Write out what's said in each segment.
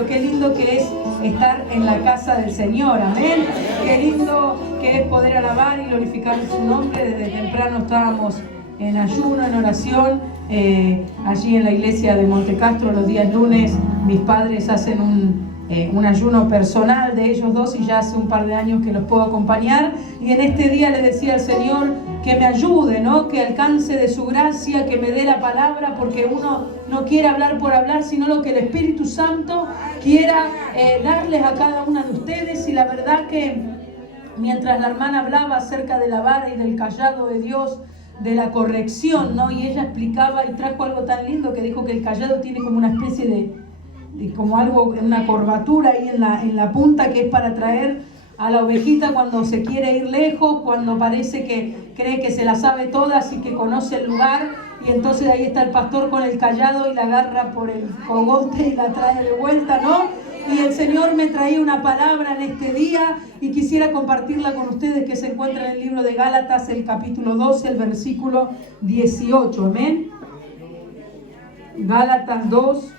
pero qué lindo que es estar en la casa del Señor, amén. Qué lindo que es poder alabar y glorificar su nombre. Desde temprano estábamos en ayuno, en oración, allí en la iglesia de Montecastro los días lunes. Mis padres hacen un ayuno personal de ellos dos y ya hace un par de años que los puedo acompañar, y en este día le decía al Señor que me ayude, ¿no? Que alcance de su gracia, que me dé la palabra, porque uno no quiere hablar por hablar, sino lo que el Espíritu Santo quiera darles a cada una de ustedes. Y la verdad que mientras la hermana hablaba acerca de la vara y del cayado de Dios, de la corrección, ¿no? Y ella explicaba y trajo algo tan lindo que dijo que el cayado tiene como una especie de como algo, una curvatura ahí en la punta, que es para traer a la ovejita cuando se quiere ir lejos, cuando parece que cree que se la sabe todas y que conoce el lugar, y entonces ahí está el pastor con el cayado y la agarra por el cogote y la trae de vuelta, ¿no? Y el Señor me traía una palabra en este día y quisiera compartirla con ustedes, que se encuentra en el libro de Gálatas, el capítulo 12, el versículo 18, amén. Gálatas 2,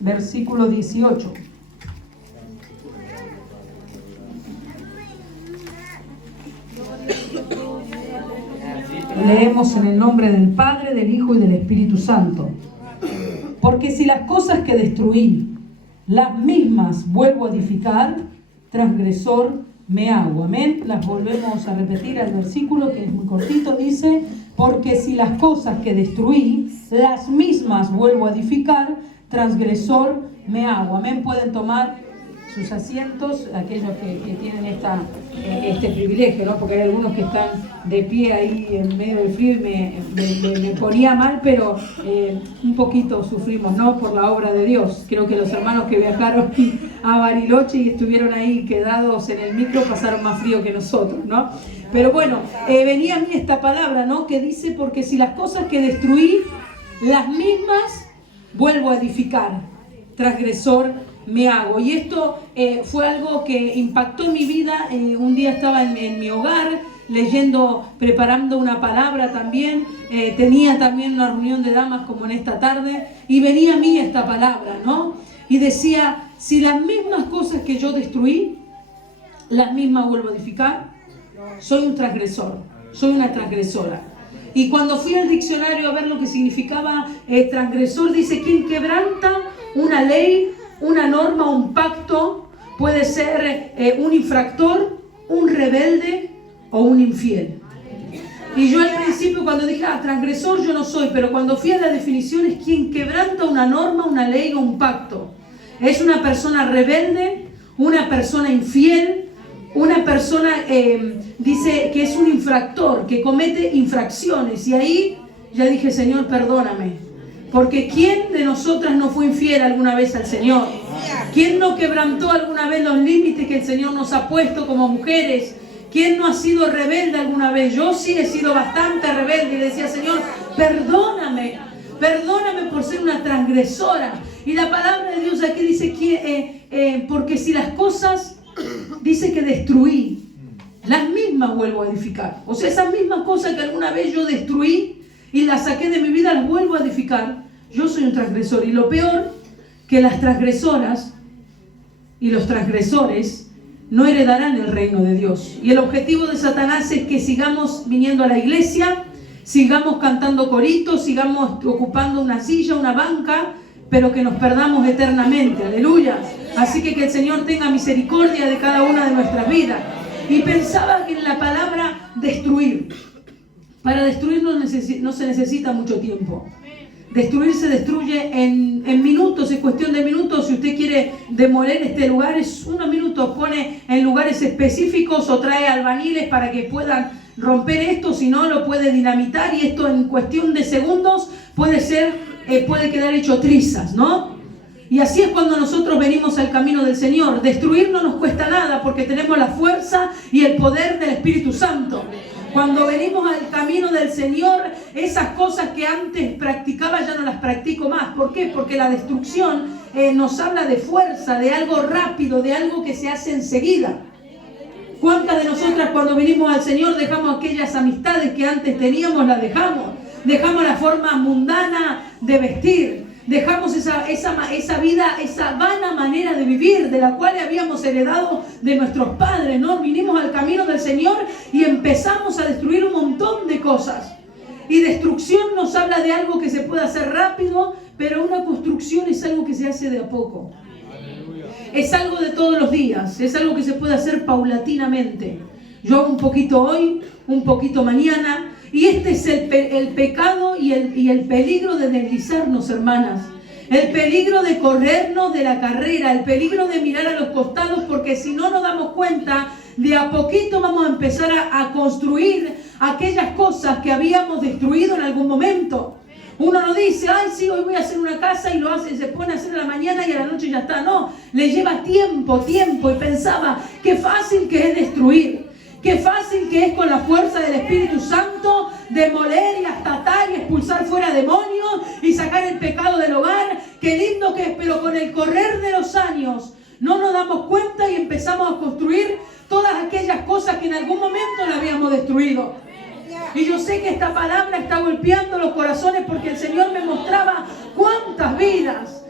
versículo 18. Leemos en el nombre del Padre, del Hijo y del Espíritu Santo. Porque si las cosas que destruí, las mismas vuelvo a edificar, transgresor me hago. Amén. Las volvemos a repetir al versículo, que es muy cortito. Dice: porque si las cosas que destruí, las mismas vuelvo a edificar, transgresor me hago. Amén. Pueden tomar sus asientos, aquellos que tienen este privilegio, ¿no? Porque hay algunos que están de pie ahí en medio del frío y me ponía mal, pero un poquito sufrimos, ¿no? Por la obra de Dios. Creo que los hermanos que viajaron a Bariloche y estuvieron ahí quedados en el micro pasaron más frío que nosotros, ¿no? Pero bueno, venía a mí esta palabra, ¿no? Que dice: porque si las cosas que destruí, las mismas vuelvo a edificar, transgresor me hago. Y esto fue algo que impactó mi vida. Un día estaba en mi hogar leyendo, preparando una palabra también. Tenía también una reunión de damas como en esta tarde, y venía a mí esta palabra, ¿no? Y decía: si las mismas cosas que yo destruí, las mismas vuelvo a edificar, soy un transgresor, soy una transgresora. Y cuando fui al diccionario a ver lo que significaba transgresor, dice: quien quebranta una ley, una norma, un pacto. Puede ser un infractor, un rebelde o un infiel. Y yo al principio, cuando dije transgresor, yo no soy, pero cuando fui a la definición, es quien quebranta una norma, una ley o un pacto. Es una persona rebelde, una persona infiel, una persona, dice que es un infractor, que comete infracciones. Y ahí ya dije: Señor, perdóname. Porque ¿quién de nosotras no fue infiel alguna vez al Señor? ¿Quién no quebrantó alguna vez los límites que el Señor nos ha puesto como mujeres? ¿Quién no ha sido rebelde alguna vez? Yo sí he sido bastante rebelde y decía: Señor, perdóname, perdóname por ser una transgresora. Y la palabra de Dios aquí dice que, porque si las cosas, dice que destruí, las mismas vuelvo a edificar. O sea, esas mismas cosas que alguna vez yo destruí y las saqué de mi vida, las vuelvo a edificar. Yo soy un transgresor. Y lo peor, que las transgresoras y los transgresores no heredarán el reino de Dios. Y el objetivo de Satanás es que sigamos viniendo a la iglesia, sigamos cantando coritos, sigamos ocupando una silla, una banca, pero que nos perdamos eternamente. Aleluya. Así que el Señor tenga misericordia de cada una de nuestras vidas. Y pensaba que en la palabra destruir, para destruir no se necesita mucho tiempo. Destruir se destruye en minutos, es cuestión de minutos. Si usted quiere demoler este lugar, es unos minutos. Pone en lugares específicos o trae albañiles para que puedan romper esto. Si no, lo puede dinamitar, y esto en cuestión de segundos puede quedar hecho trizas, ¿no? Y así es cuando nosotros venimos al camino del Señor. Destruir no nos cuesta nada, porque tenemos la fuerza y el poder del Espíritu Santo. Cuando venimos al camino del Señor, esas cosas que antes practicaba ya no las practico más. ¿Por qué? Porque la destrucción nos habla de fuerza, de algo rápido, de algo que se hace enseguida. ¿Cuántas de nosotras cuando venimos al Señor dejamos aquellas amistades que antes teníamos? Las dejamos. Dejamos la forma mundana de vestir. Dejamos esa vida, esa vana manera de vivir, de la cual habíamos heredado de nuestros padres, ¿no? Vinimos al camino del Señor y empezamos a destruir un montón de cosas. Y destrucción nos habla de algo que se puede hacer rápido, pero una construcción es algo que se hace de a poco. Es algo de todos los días, es algo que se puede hacer paulatinamente. Yo un poquito hoy, un poquito mañana. Y este es el pecado y el peligro de deslizarnos, hermanas. El peligro de corrernos de la carrera, el peligro de mirar a los costados, porque si no nos damos cuenta, de a poquito vamos a empezar a construir aquellas cosas que habíamos destruido en algún momento. Uno no dice, ay sí, hoy voy a hacer una casa y lo hace, se pone a hacer a la mañana y a la noche ya está. No, le lleva tiempo, y pensaba, qué fácil que es destruir. Qué fácil que es con la fuerza del Espíritu Santo demoler y atar y expulsar fuera demonios y sacar el pecado del hogar. Qué lindo que es, pero con el correr de los años no nos damos cuenta y empezamos a construir todas aquellas cosas que en algún momento la habíamos destruido. Y yo sé que esta palabra está golpeando los corazones porque el Señor me mostraba cuántas vidas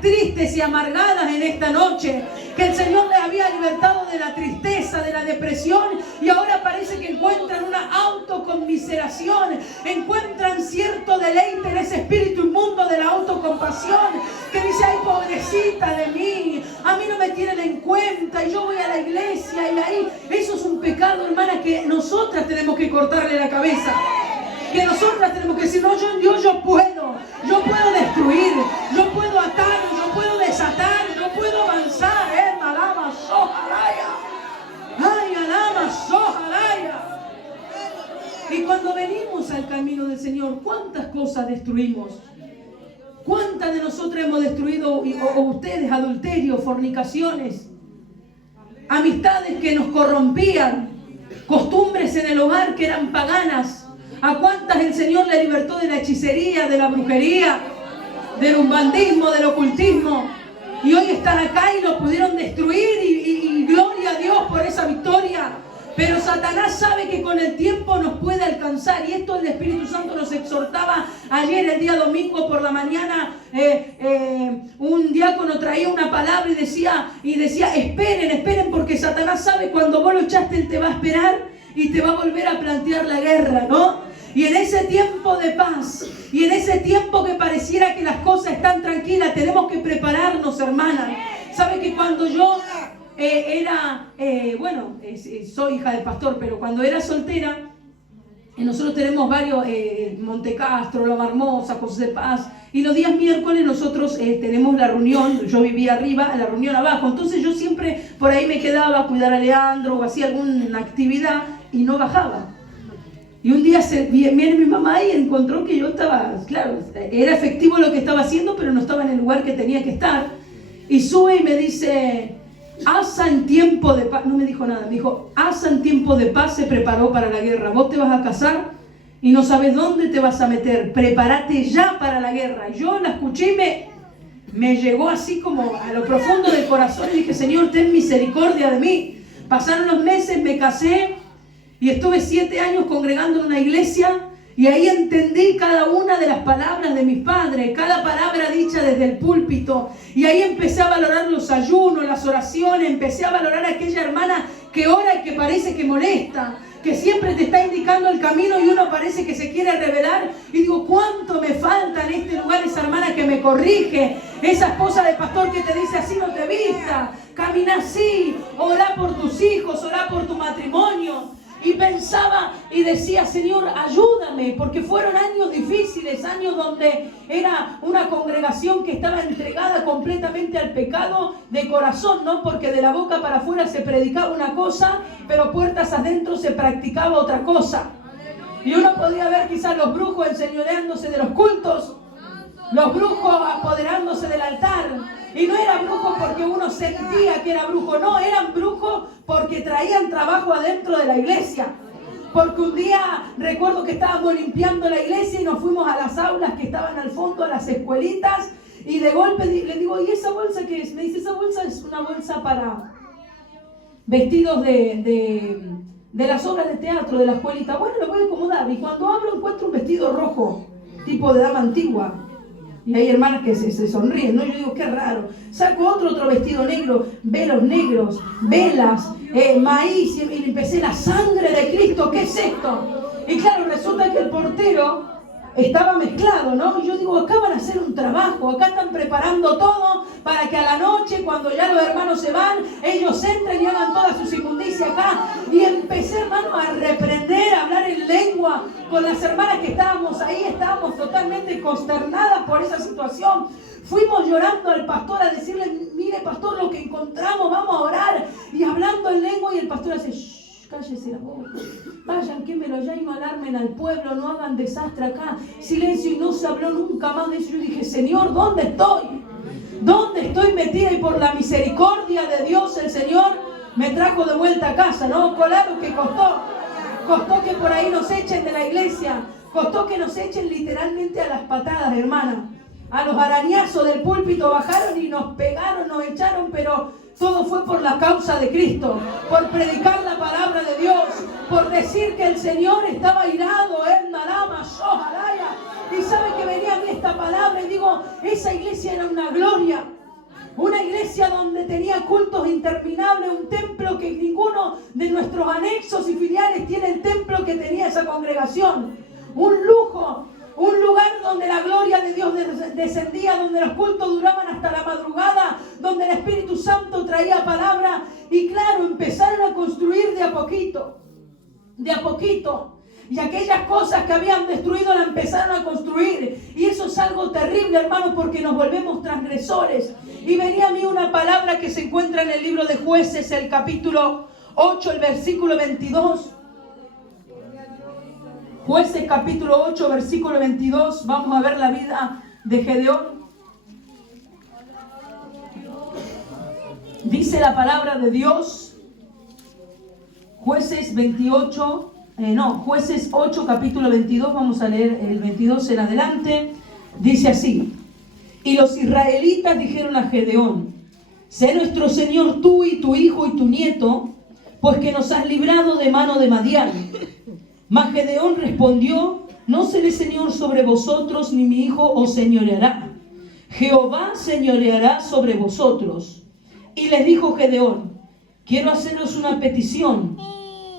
tristes y amargadas en esta noche, que el Señor les había libertado de la tristeza, de la depresión, y ahora parece que encuentran una autoconmiseración, encuentran cierto deleite en ese espíritu inmundo de la autocompasión, que dice, ay, pobrecita de mí, a mí no me tienen en cuenta, y yo voy a la iglesia, y ahí, eso es un pecado, hermana, que nosotras tenemos que cortarle la cabeza. Que nosotras tenemos que decir, no, yo en Dios yo puedo destruir, yo puedo atar, yo puedo desatar, yo puedo avanzar, alama, sojalaya, ay, alama, sojalaya. Y cuando venimos al camino del Señor, ¿cuántas cosas destruimos? ¿Cuántas de nosotras hemos destruido, o ustedes, adulterio, fornicaciones, amistades que nos corrompían, costumbres en el hogar que eran paganas? ¿A cuántas el Señor le libertó de la hechicería, de la brujería, del umbandismo, del ocultismo? Y hoy están acá y lo pudieron destruir y gloria a Dios por esa victoria. Pero Satanás sabe que con el tiempo nos puede alcanzar. Y esto el Espíritu Santo nos exhortaba ayer, el día domingo por la mañana. Un diácono traía una palabra y decía, esperen, porque Satanás sabe cuando vos lo echaste, él te va a esperar y te va a volver a plantear la guerra, ¿no? Y en ese tiempo de paz, y en ese tiempo que pareciera que las cosas están tranquilas, tenemos que prepararnos, hermanas. ¿Sabe que cuando yo soy hija de pastor, pero cuando era soltera, nosotros tenemos varios, Montecastro, La Hermosa, José de Paz, y los días miércoles nosotros tenemos la reunión, yo vivía arriba, la reunión abajo, entonces yo siempre por ahí me quedaba a cuidar a Leandro o hacía alguna actividad y no bajaba. Y un día viene mi mamá y encontró que yo estaba, claro, era efectivo lo que estaba haciendo, pero no estaba en el lugar que tenía que estar. Y sube y me dice, Asa en tiempo de paz, no me dijo nada, me dijo, Asa en tiempo de paz se preparó para la guerra. Vos te vas a casar y no sabes dónde te vas a meter, prepárate ya para la guerra. Y yo la escuché y me llegó así como a lo profundo del corazón y dije, Señor, ten misericordia de mí. Pasaron los meses, me casé. Y estuve 7 años congregando en una iglesia y ahí entendí cada una de las palabras de mis padres, cada palabra dicha desde el púlpito. Y ahí empecé a valorar los ayunos, las oraciones, empecé a valorar a aquella hermana que ora y que parece que molesta, que siempre te está indicando el camino y uno parece que se quiere rebelar. Y digo, ¿cuánto me falta en este lugar esa hermana que me corrige? Esa esposa de pastor que te dice, así no te vistas, camina así, orá por tus hijos, orá por tu matrimonio. Y pensaba y decía, Señor, ayúdame, porque fueron años difíciles, años donde era una congregación que estaba entregada completamente al pecado de corazón, ¿no? Porque de la boca para afuera se predicaba una cosa, pero puertas adentro se practicaba otra cosa. Y uno podía ver quizás los brujos enseñoreándose de los cultos, los brujos apoderándose del altar. Y no era brujo porque uno sentía que era brujo, no, eran brujos porque traían trabajo adentro de la iglesia. Porque un día recuerdo que estábamos limpiando la iglesia y nos fuimos a las aulas que estaban al fondo, a las escuelitas, y de golpe le digo, ¿y esa bolsa qué es? Me dice, esa bolsa es una bolsa para vestidos de las obras de teatro de la escuelita. Bueno, lo voy a acomodar. Y cuando abro encuentro un vestido rojo, tipo de dama antigua. Y hay hermanas que se sonríen, ¿no? Yo digo, qué raro. Saco otro vestido negro, velos negros, velas, maíz, y empecé, la sangre de Cristo, ¿qué es esto? Y claro, resulta que el portero estaba mezclado, ¿no? Y yo digo, acá van a hacer un trabajo, acá están preparando todo para que a la noche, cuando ya los hermanos se van, ellos entren y hagan toda su inmundicia acá. Y empecé, hermano, a reprender, a hablar en lengua con las hermanas que estábamos ahí. Estábamos totalmente consternadas por esa situación. Fuimos llorando al pastor a decirle, mire pastor, lo que encontramos, vamos a orar. Y hablando en lengua, y el pastor hace, shh, cállese la boca. Vayan, quémelo allá y no alarmen al pueblo, no hagan desastre acá. Silencio, y no se habló nunca más de eso. Yo dije, Señor, ¿dónde estoy? ¿Dónde estoy metida? Y por la misericordia de Dios, el Señor me trajo de vuelta a casa, ¿no? Claro que costó. Costó que por ahí nos echen de la iglesia. Costó que nos echen literalmente a las patadas, hermana. A los arañazos del púlpito bajaron y nos pegaron, nos echaron, pero todo fue por la causa de Cristo, por predicar la palabra de Dios, por decir que el Señor estaba irado, y sabe que venía a mí esta palabra y digo, esa iglesia era una gloria, una iglesia donde tenía cultos interminables, un templo que ninguno de nuestros anexos y filiales tiene el templo que tenía esa congregación, un lujo. Un lugar donde la gloria de Dios descendía, donde los cultos duraban hasta la madrugada, donde el Espíritu Santo traía palabra. Y claro, empezaron a construir de a poquito. De a poquito. Y aquellas cosas que habían destruido la empezaron a construir. Y eso es algo terrible, hermano, porque nos volvemos transgresores. Y venía a mí una palabra que se encuentra en el libro de Jueces, el capítulo 8, el versículo 22. Jueces capítulo 8, versículo 22, vamos a ver la vida de Gedeón. Dice la palabra de Dios, Jueces 8, capítulo 22, vamos a leer el 22 en adelante. Dice así, y los israelitas dijeron a Gedeón, sé nuestro Señor tú y tu hijo y tu nieto, pues que nos has librado de mano de Madián. Mas Gedeón respondió, no seré señor sobre vosotros, ni mi hijo os señoreará. Jehová señoreará sobre vosotros. Y les dijo Gedeón, quiero haceros una petición,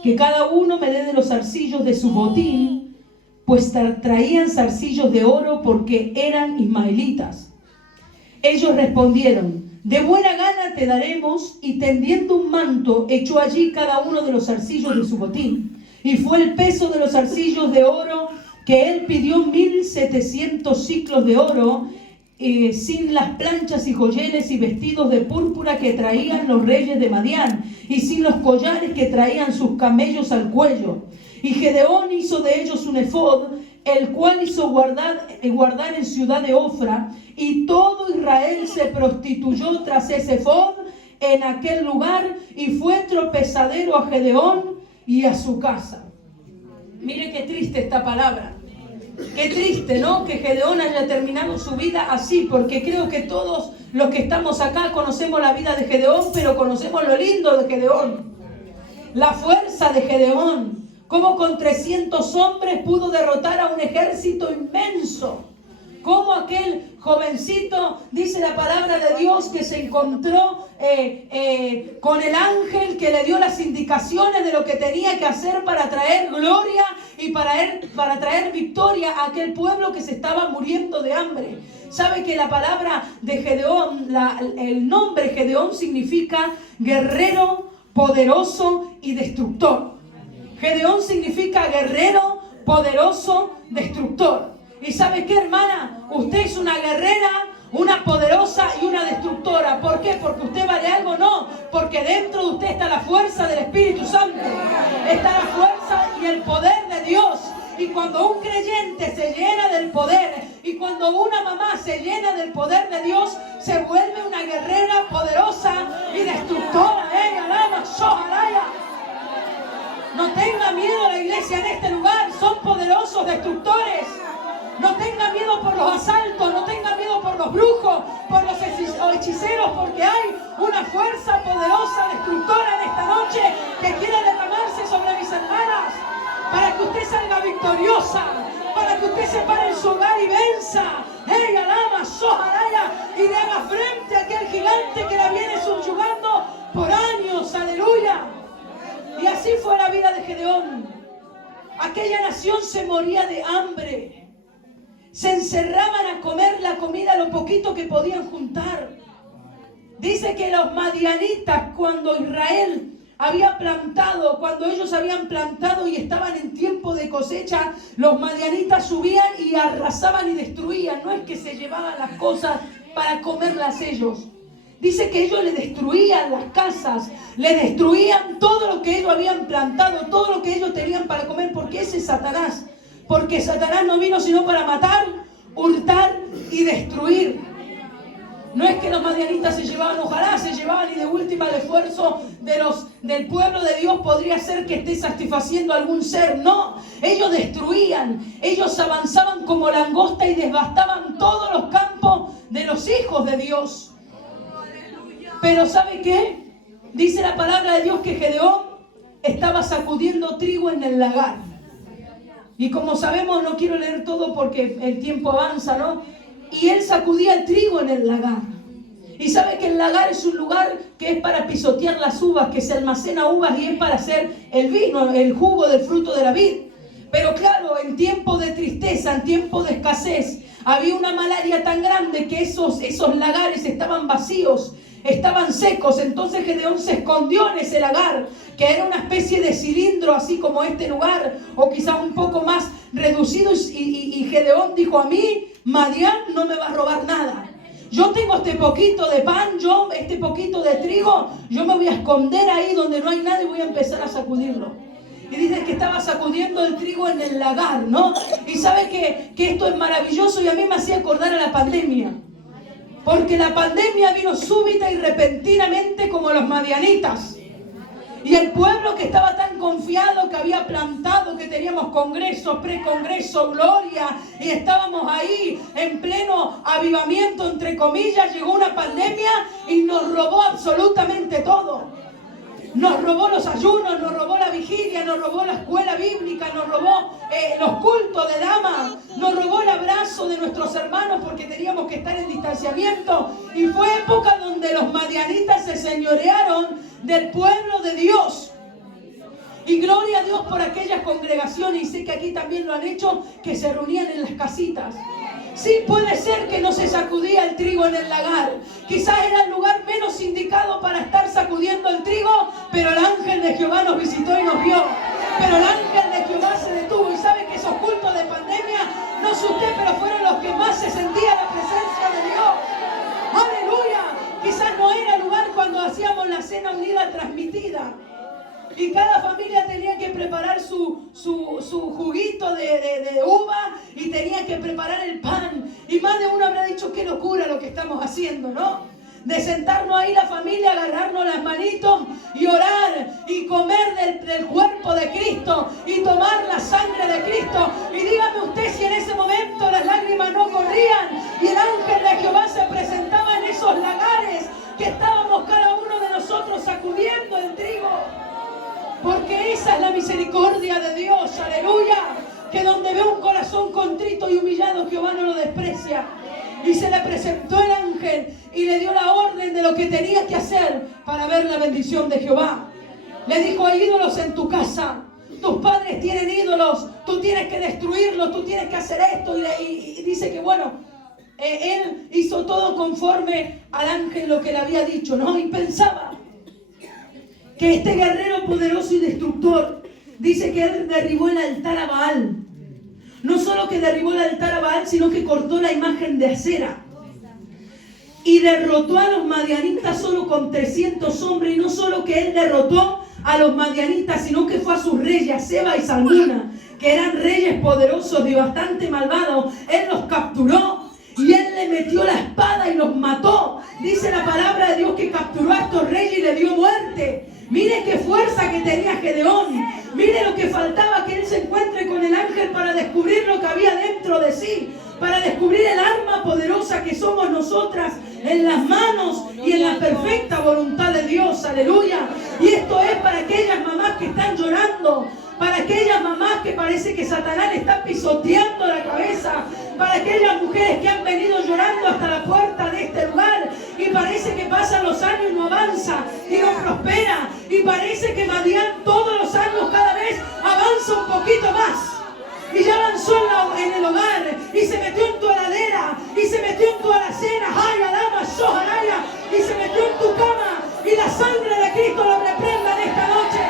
que cada uno me dé de los zarcillos de su botín, pues traían zarcillos de oro porque eran ismaelitas. Ellos respondieron, de buena gana te daremos, y tendiendo un manto, echó allí cada uno de los zarcillos de su botín. Y fue el peso de los zarcillos de oro que él pidió 1700 siclos de oro, sin las planchas y joyeles y vestidos de púrpura que traían los reyes de Madián, y sin los collares que traían sus camellos al cuello. Y Gedeón hizo de ellos un efod, el cual hizo guardar en ciudad de Ofra, y todo Israel se prostituyó tras ese efod en aquel lugar, y fue tropezadero a Gedeón y a su casa. Mire qué triste esta palabra. Qué triste, ¿no? Que Gedeón haya terminado su vida así, porque creo que todos los que estamos acá conocemos la vida de Gedeón, pero conocemos lo lindo de Gedeón. La fuerza de Gedeón. Cómo con 300 hombres pudo derrotar a un ejército inmenso. Cómo aquel jovencito, dice la palabra de Dios, que se encontró con el ángel que le dio las indicaciones de lo que tenía que hacer para traer gloria y para traer victoria a aquel pueblo que se estaba muriendo de hambre. ¿Sabe que la palabra de Gedeón, el nombre Gedeón significa guerrero, poderoso y destructor? Gedeón significa guerrero, poderoso, destructor. ¿Y sabe qué, hermana? Usted es una guerrera, una poderosa y una destructora. ¿Por qué? ¿Porque usted vale algo? No, porque dentro de usted está la fuerza del Espíritu Santo. Está la fuerza y el poder de Dios. Y cuando un creyente se llena del poder, y cuando una mamá se llena del poder de Dios, se vuelve una guerrera poderosa y destructora. No tenga miedo a la iglesia en este lugar. Son poderosos destructores. No tenga miedo por los asaltos, no tenga miedo por los brujos, por los hechiceros, porque hay una fuerza poderosa destructora en esta noche que quiere derramarse sobre mis hermanas, para que usted salga victoriosa, para que usted se pare en su hogar y venza. ¡Hey, alama, aquella nación se moría de hambre. Se encerraban a comer la comida, lo poquito que podían juntar. Dice que los madianitas, cuando Israel había plantado, cuando ellos habían plantado y estaban en tiempo de cosecha, los madianitas subían y arrasaban y destruían. No es que se llevaban las cosas para comerlas ellos. Dice que ellos le destruían las casas, le destruían todo lo que ellos habían plantado, todo lo que ellos tenían para comer, porque ese es Satanás. Porque Satanás no vino sino para matar, hurtar y destruir. No es que los madianitas se llevaban, ojalá se llevaban y de última el esfuerzo del pueblo de Dios podría ser que esté satisfaciendo a algún ser. No, ellos destruían, ellos avanzaban como langosta y devastaban todos los campos de los hijos de Dios. Pero ¿sabe qué? Dice la palabra de Dios que Gedeón estaba sacudiendo trigo en el lagar. Y como sabemos, no quiero leer todo porque el tiempo avanza, ¿no? Y él sacudía el trigo en el lagar. Y sabe que el lagar es un lugar que es para pisotear las uvas, que se almacena uvas y es para hacer el vino, el jugo del fruto de la vid. Pero claro, en tiempo de tristeza, en tiempo de escasez, había una malaria tan grande que esos lagares estaban vacíos, estaban secos. Entonces Gedeón se escondió en ese lagar, que era una especie de cilindro, así como este lugar, o quizás un poco más reducido. Y Gedeón dijo: a mí Madián no me va a robar nada. Yo tengo este poquito de pan, este poquito de trigo, yo me voy a esconder ahí donde no hay nada y voy a empezar a sacudirlo. Y dice que estaba sacudiendo el trigo en el lagar, ¿no? Y sabe que esto es maravilloso y a mí me hacía acordar a la pandemia. Porque la pandemia vino súbita y repentinamente como los madianitas. Y el pueblo que estaba tan confiado, que había plantado, que teníamos congreso, precongreso, gloria, y estábamos ahí en pleno avivamiento, entre comillas, llegó una pandemia y nos robó absolutamente todo. Nos robó los ayunos, nos robó la vigilia, nos robó la escuela bíblica, nos robó los cultos de damas, nos robó el abrazo de nuestros hermanos porque teníamos que estar en distanciamiento. Y fue época donde los madianitas se señorearon del pueblo de Dios. Y gloria a Dios por aquellas congregaciones, y sé que aquí también lo han hecho, que se reunían en las casitas. Sí, puede ser que no se sacudía el trigo en el lagar. Quizás era el lugar menos indicado para estar sacudiendo el trigo, pero el ángel de Jehová nos visitó y nos vio. Pero el ángel de Jehová se detuvo. Y sabe que esos cultos de pandemia, no sé usted, pero fueron los que más se sentía la presencia de Dios. ¡Aleluya! Quizás no era el lugar cuando hacíamos la cena unida transmitida. Y cada familia tenía que preparar su juguito de uva y tenía que preparar el pan. Y más de uno habrá dicho: qué locura lo que estamos haciendo, ¿no? De sentarnos ahí la familia, agarrarnos las manitos y orar y comer del cuerpo de Cristo y tomar la sangre de Cristo. Y dígame usted si en ese momento las lágrimas no corrían y el ángel de Jehová se presentaba en esos lagares que estábamos cada uno de nosotros sacudiendo el trigo. Porque esa es la misericordia de Dios, aleluya. Que donde ve un corazón contrito y humillado, Jehová no lo desprecia. Y se le presentó el ángel y le dio la orden de lo que tenía que hacer para ver la bendición de Jehová. Le dijo: hay ídolos en tu casa, tus padres tienen ídolos, tú tienes que destruirlos, tú tienes que hacer esto. Y dice que bueno, él hizo todo conforme al ángel lo que le había dicho, ¿no? Y pensaba que este guerrero poderoso y destructor, dice que él derribó el altar a Baal. No solo que derribó el altar a Baal, sino que cortó la imagen de Acera. Y derrotó a los madianitas solo con 300 hombres. Y no solo que él derrotó a los madianitas, sino que fue a sus reyes, a Seba y Salmuna, que eran reyes poderosos y bastante malvados. Él los capturó y él le metió la espada y los mató. Dice la palabra de Dios que capturó a estos reyes y le dio muerte. Mire qué fuerza que tenía Gedeón. Mire lo que faltaba, que él se encuentre con el ángel para descubrir lo que había dentro de sí, para descubrir el arma poderosa que somos nosotras en las manos y en la perfecta voluntad de Dios. Aleluya. Y esto es para aquellas mamás que están llorando, para aquellas mamás que parece que Satanás le está pisoteando la cabeza, para aquellas mujeres que han venido llorando hasta la puerta de este lugar y parece que pasan los años y no avanza y no prospera, y parece que Madián todos los años cada vez avanza un poquito más. Y ya avanzó en el hogar. Y se metió en tu heladera. Y se metió en tu alacena. ¡Ay, alama, sojaraya! Y se metió en tu cama. Y la sangre de Cristo lo reprenda en esta noche.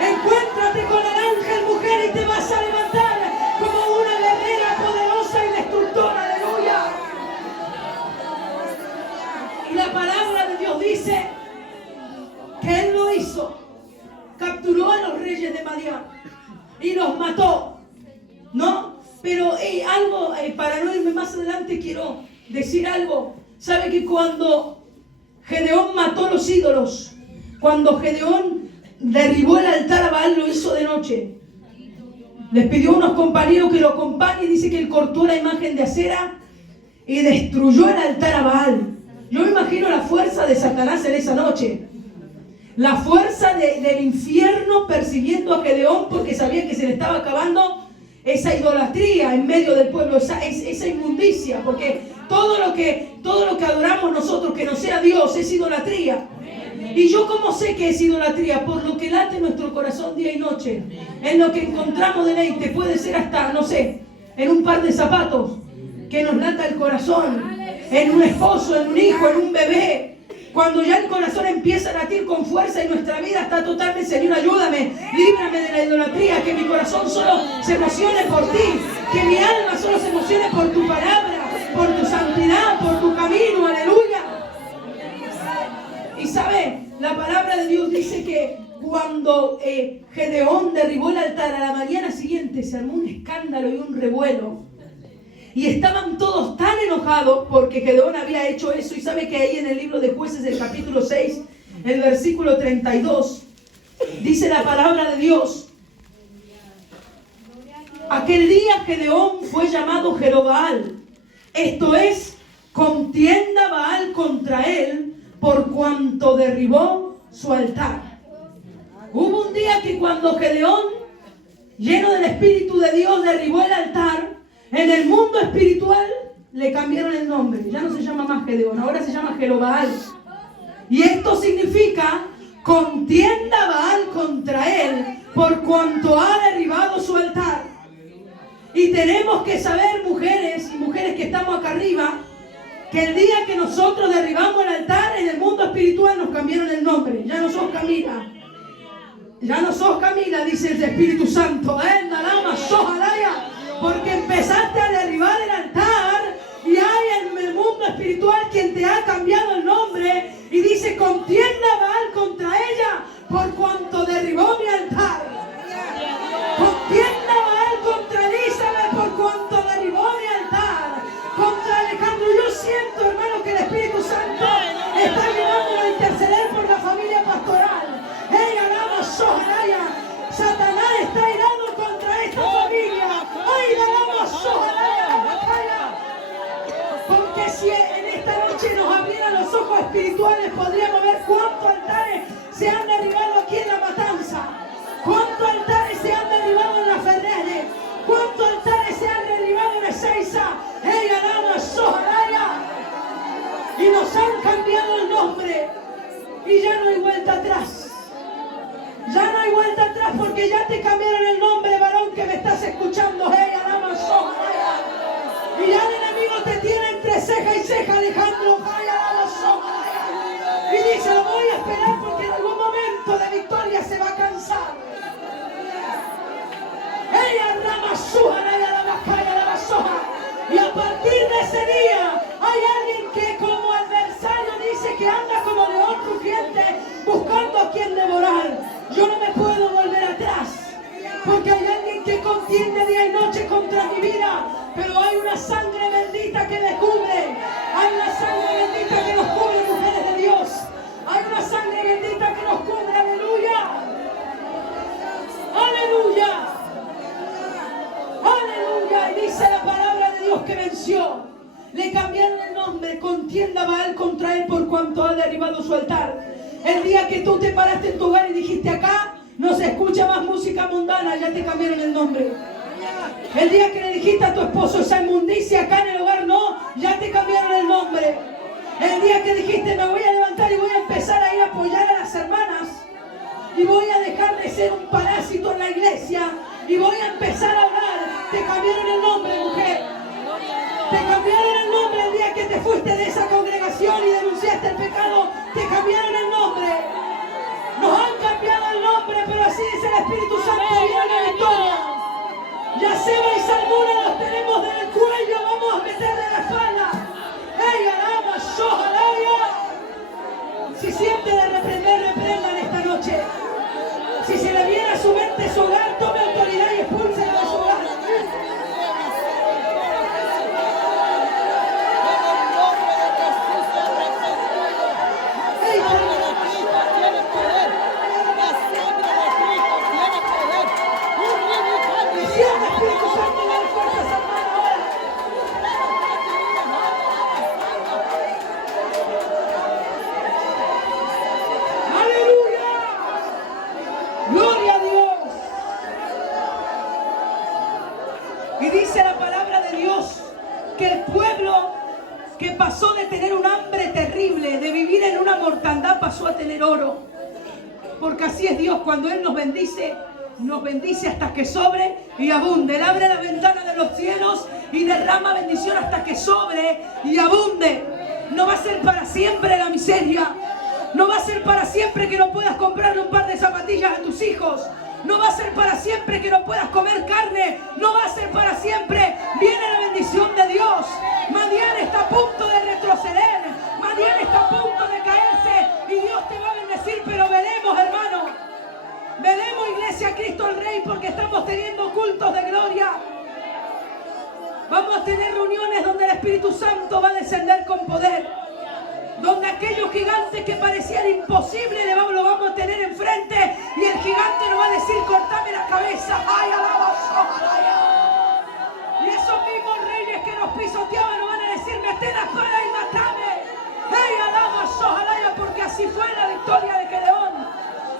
Encuéntrate con el ángel, mujer, y te vas a levantar como una guerrera poderosa y destructora. ¡Aleluya! Y la palabra de Dios dice que Él lo hizo. Capturó a los reyes de Madián y los mató, ¿no? Pero algo, para no irme más adelante, quiero decir algo. ¿Sabe que cuando Gedeón mató los ídolos, cuando Gedeón derribó el altar a Baal, lo hizo de noche? Les pidió a unos compañeros que lo acompañen. Dice que él cortó la imagen de acera y destruyó el altar a Baal. Yo me imagino la fuerza de Satanás en esa noche. La fuerza del infierno persiguiendo a Gedeón, porque sabía que se le estaba acabando esa idolatría en medio del pueblo, esa inmundicia, porque todo lo que adoramos nosotros que no sea Dios es idolatría. Y yo cómo sé que es idolatría, por lo que late nuestro corazón día y noche, en lo que encontramos deleite. Puede ser hasta, no sé, en un par de zapatos que nos lata el corazón, en un esposo, en un hijo, en un bebé. Cuando ya el corazón empieza a latir con fuerza y nuestra vida está totalmente, Señor, ayúdame, líbrame de la idolatría, que mi corazón solo se emocione por ti, que mi alma solo se emocione por tu palabra, por tu santidad, por tu camino, aleluya. Y sabe, la palabra de Dios dice que cuando Gedeón derribó el altar, a la mañana siguiente se armó un escándalo y un revuelo. Y estaban todos tan enojados porque Gedeón había hecho eso. Y sabe que ahí en el libro de Jueces, el capítulo 6, el versículo 32, dice la palabra de Dios: aquel día Gedeón fue llamado Jerobaal, esto es, contienda Baal contra él, por cuanto derribó su altar. Hubo un día que cuando Gedeón, lleno del Espíritu de Dios, derribó el altar, en el mundo espiritual le cambiaron el nombre. Ya no se llama más Gedeón, ahora se llama Jerobaal. Y esto significa contienda Baal contra él, por cuanto ha derribado su altar. Y tenemos que saber, mujeres y mujeres que estamos acá arriba, que el día que nosotros derribamos el altar, en el mundo espiritual nos cambiaron el nombre. Ya no sos Camila. Ya no sos Camila, dice el Espíritu Santo. Porque empezaste a derribar el altar y hay en el mundo espiritual quien te ha cambiado el nombre y dice: contienda Baal contra ella por cuanto derribó mi altar. Contienda Baal contra Elizabeth por cuanto derribó mi altar. Contra Alejandro. Yo siento, hermano, que el Espíritu Santo está llevándolo a interceder por la familia pastoral. Ella alaba Soharaya. Satanás está irado contra esta familia. ¡Ay, alaba Soharaya! Porque si en esta noche nos abrieran los ojos espirituales, podríamos ver cuántos altares se han derribado aquí en La Matanza. Cuántos altares se han derribado en La Ferrere. Cuántos altares se han derribado en Ezeiza. ¡Ella alaba Soharaya! Y nos han cambiado el nombre. Y ya no hay vuelta atrás. Ya no hay vuelta atrás porque ya te cambiaron el nombre, varón que me estás escuchando. ¡Hey, alama Soharaya! Y ya el enemigo te tiene entre ceja y ceja, Alejandro. ¡Hey, alama Soharaya! Y dice: lo voy a esperar porque en algún momento de victoria se va a cansar. ¡Hey, alama Soharaya, alama Kaya, alama Soharaya! Y a partir de ese día hay alguien que como adversario dice que anda como león rugiente buscando a quien devorar. Yo no me puedo volver atrás, porque hay alguien que contiende día y noche contra mi vida, pero hay una sangre bendita que me cubre, hay una sangre bendita que nos cubre, mujeres de Dios, hay una sangre bendita que nos cubre, aleluya, aleluya, aleluya. Y dice la palabra de Dios que venció, le cambiaron el nombre, contienda Baal contra él por cuanto ha derribado su altar. El día que tú te paraste en tu hogar y dijiste: acá no se escucha más música mundana, ya te cambiaron el nombre. El día que le dijiste a tu esposo: esa inmundicia acá en el hogar no, ya te cambiaron el nombre. El día que dijiste: me voy a levantar y voy a empezar a ir a apoyar a las hermanas y voy a dejar de ser un parásito en la iglesia, Y voy a empezar a hablar. Te cambiaron el nombre, mujer. Te cambiaron el nombre el día que te fuiste de esa congregación y denunciaste el pecado. Te cambiaron el nombre. Nos han cambiado el nombre, pero así dice el Espíritu Santo. Viene la victoria. Ya Seba y Salmona los tenemos del cuello. Vamos a meterle la espalda. ¡Ey, alaba, shojalaya! Si siente de reprender, reprendan esta noche. Si se le viene a su mente su hogar, tome autoridad y expúlselo de su hogar. Que el pueblo que pasó de tener un hambre terrible, de vivir en una mortandad, pasó a tener oro. Porque así es Dios, cuando Él nos bendice hasta que sobre y abunde. Él abre la ventana de los cielos y derrama bendición hasta que sobre y abunde. No va a ser para siempre la miseria. No va a ser para siempre que no puedas comprarle un par de zapatillas a tus hijos. No va a ser para siempre que no puedas comer carne. No va a ser para siempre. Viene la bendición de Dios. Madián está a punto de retroceder. Madián está a punto de caerse. Y Dios te va a bendecir, pero veremos, hermano. Veremos, Iglesia Cristo el Rey, porque estamos teniendo cultos de gloria. Vamos a tener reuniones donde el Espíritu Santo va a descender con poder. Donde aquellos gigantes que parecían imposibles lo vamos a tener enfrente y el gigante nos va a decir: cortame la cabeza. ¡Ay, alaba, sojalaya! Y esos mismos reyes que nos pisoteaban nos van a decir: mete la espada y matame. ¡Ay, alaba, sojalaya! Porque así fue la victoria de Gedeón.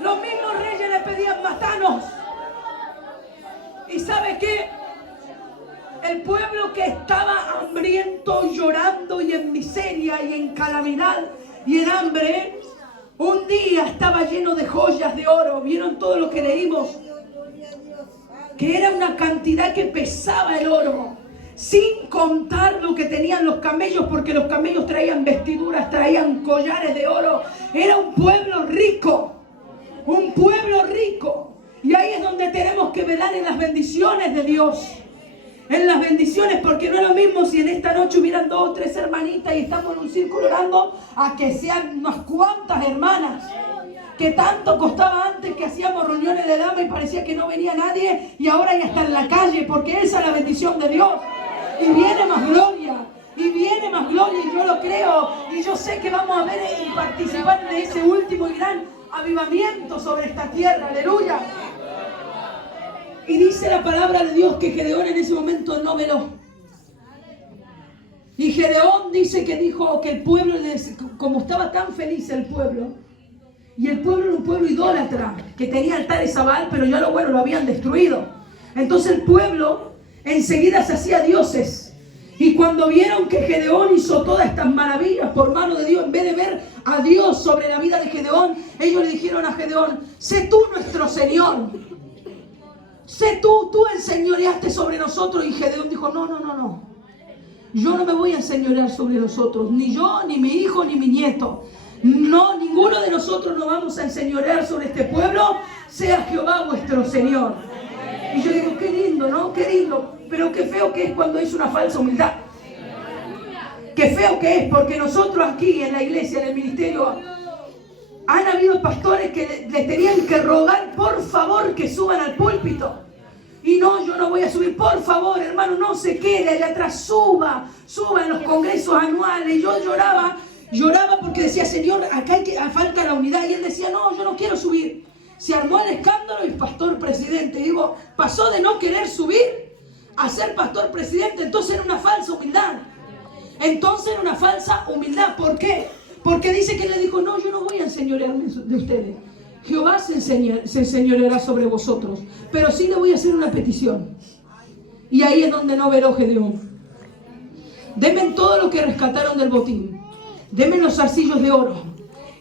Los mismos reyes le pedían: matanos. ¿Y sabe qué? El pueblo que estaba hambriento, llorando y en miseria y en calamidad y en hambre, un día estaba lleno de joyas de oro. ¿Vieron todo lo que leímos? Que era una cantidad que pesaba el oro, sin contar lo que tenían los camellos, porque los camellos traían vestiduras, traían collares de oro. Era un pueblo rico, un pueblo rico. Y ahí es donde tenemos que velar en las bendiciones de Dios. En las bendiciones, porque no es lo mismo si en esta noche hubieran 2 o 3 hermanitas y estamos en un círculo orando, a que sean unas cuantas hermanas. Que tanto costaba antes, que hacíamos reuniones de dama y parecía que no venía nadie, y ahora ya está en la calle, porque esa es la bendición de Dios. Y viene más gloria, y viene más gloria, y yo lo creo, y yo sé que vamos a ver y participar de ese último y gran avivamiento sobre esta tierra. Aleluya. Y dice la palabra de Dios que Gedeón en ese momento no veló. Y Gedeón dice que dijo que el pueblo, como estaba tan feliz el pueblo, y el pueblo era un pueblo idólatra, que tenía altares a Baal, pero ya lo habían destruido. Entonces el pueblo enseguida se hacía dioses. Y cuando vieron que Gedeón hizo todas estas maravillas por mano de Dios, en vez de ver a Dios sobre la vida de Gedeón, ellos le dijeron a Gedeón: sé tú nuestro Señor. Sé tú enseñoreaste sobre nosotros. Y Gedeón dijo: no. Yo no me voy a enseñorear sobre nosotros. Ni yo, ni mi hijo, ni mi nieto. No, ninguno de nosotros nos vamos a enseñorear sobre este pueblo. Sea Jehová vuestro Señor. Y yo digo: qué lindo, ¿no? Qué lindo. Pero qué feo que es cuando es una falsa humildad. Qué feo que es, porque nosotros aquí en la iglesia, en el ministerio, han habido pastores que le tenían que rogar por favor que suban al púlpito. Y no, yo no voy a subir. Por favor, hermano, no se quede allá atrás. Suba en los congresos anuales. Yo lloraba porque decía: Señor, acá falta la unidad. Y él decía: no, yo no quiero subir. Se armó el escándalo y pastor presidente. Digo, pasó de no querer subir a ser pastor presidente. Entonces era una falsa humildad. ¿Por qué? Porque dice que le dijo: no, yo no voy a enseñorearme de ustedes. Jehová se enseñoreará sobre vosotros. Pero sí le voy a hacer una petición. Y ahí es donde no veló Gedeón. Denme todo lo que rescataron del botín. Denme los zarcillos de oro.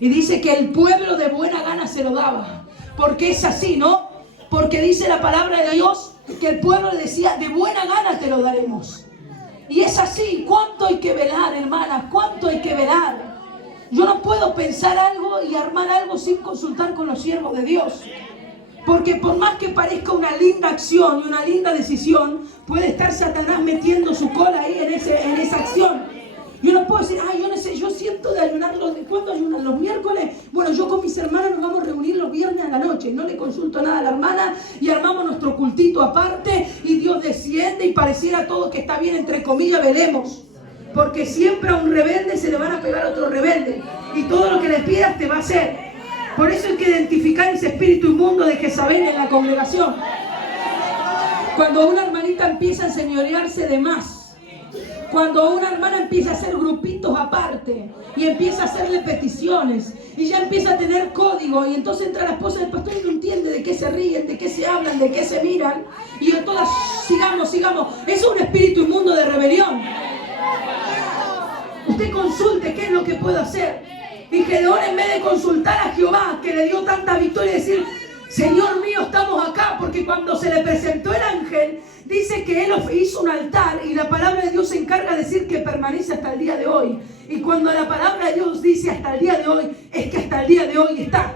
Y dice que el pueblo de buena gana se lo daba. Porque es así, ¿no? Porque dice la palabra de Dios que el pueblo le decía, de buena gana te lo daremos. Y es así. ¿Cuánto hay que velar, hermanas? ¿Cuánto hay que velar? Yo no puedo pensar algo y armar algo sin consultar con los siervos de Dios. Porque por más que parezca una linda acción y una linda decisión, puede estar Satanás metiendo su cola ahí en esa acción. Yo no puedo decir, yo no sé, yo siento de ayunar ¿cuándo ayunan? ¿Los miércoles? Bueno, yo con mis hermanas nos vamos a reunir los viernes a la noche. No le consulto nada a la hermana y armamos nuestro cultito aparte y Dios desciende y pareciera todo que está bien, entre comillas, velemos. Porque siempre a un rebelde se le van a pegar a otro rebelde. Y todo lo que le pidas te va a hacer. Por eso hay que identificar ese espíritu inmundo de Jezabel en la congregación. Cuando una hermanita empieza a enseñorearse de más. Cuando una hermana empieza a hacer grupitos aparte y empieza a hacerle peticiones y ya empieza a tener código y entonces entra la esposa del pastor y no entiende de qué se ríen, de qué se hablan, de qué se miran y todas sigamos. Eso es un espíritu inmundo de rebelión. Usted consulte qué es lo que puede hacer. Y Gedeón, en vez de consultar a Jehová, que le dio tanta victoria, y decir, Señor mío, estamos acá, porque cuando se le presentó el ángel, dice que él hizo un altar y la palabra de Dios se encarga de decir que permanece hasta el día de hoy. Y cuando la palabra de Dios dice hasta el día de hoy, es que hasta el día de hoy está.